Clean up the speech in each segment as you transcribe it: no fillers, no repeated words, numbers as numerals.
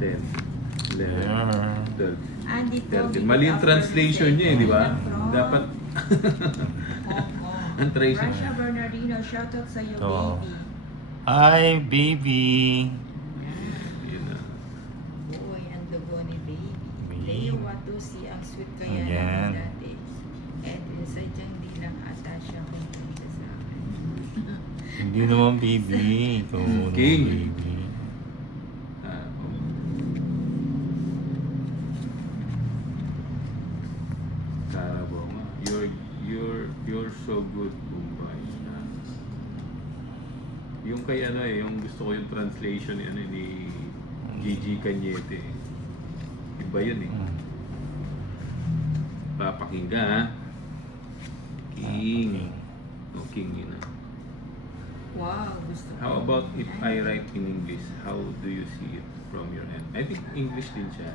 10, 11, Yeah. 12, Andito, 13. Mali yung translation niya eh, di ba? Dapat ang translation. Russia Bernardino, shoutout sa iyo, Ito. baby. Hi, baby. Yun na. Uy, ang dugo ni baby. Baby. Leo Watusi, ang sweet kaya Ayan. namin dati. And sadyang di lang ata siya kontento sa akin. Hindi naman baby. Ito naman King. baby. Ah, oh. Carabao nga. You're so good, Bombay. Yung kay ano eh, yung gusto ko yung translation ni ano ni Gigi Cañete. Iba yun eh. Papakinggan ha. King. O King yun ah. Wow, gusto ko. How about if I write in English? How do you see it from your end? I think English din siya.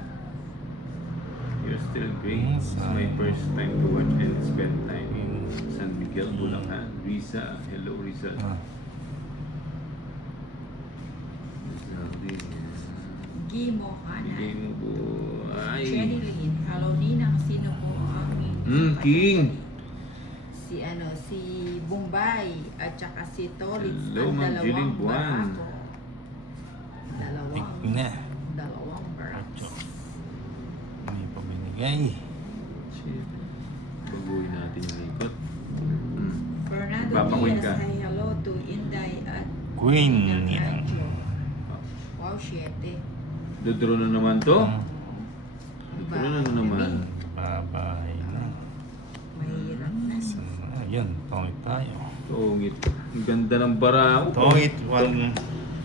You're still great. It's my first time to watch and spend time in San Miguel, Bulacan. Risa, hello Risa. Ah. Gimo Hana. Bigay mo po. Jenny Ay. Lynn, hello Ninang, sino po ang King. Si ano, si Bombay at saka si Tolitz Hello, ang Ma'am Jeline dalawang Buwan. barako. Tik na. Dalawang barako. Hindi pa binigay. Shit. Baguhin natin yung likot. Fernando Papakuin Diaz, ka. say hello to Inday at Queen. Ninang Yan. Anjo. Wow, 7. Dodro na naman to. Ah, Dodro na naman. Bye-bye na. Mahirap na. Ayan, tongit tayo. Tungit. Ang ganda ng bara. Tongit, Tungit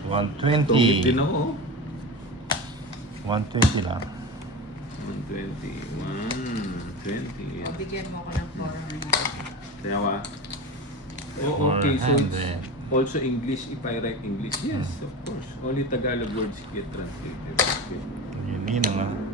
120. din ako. 120 lang. 120. 120. O, bigyan mo ako ng 400. Kaya oh, okay, so 400. also English, if I write English, yes, of course. Only Tagalog words get translated. Okay. Yun naman.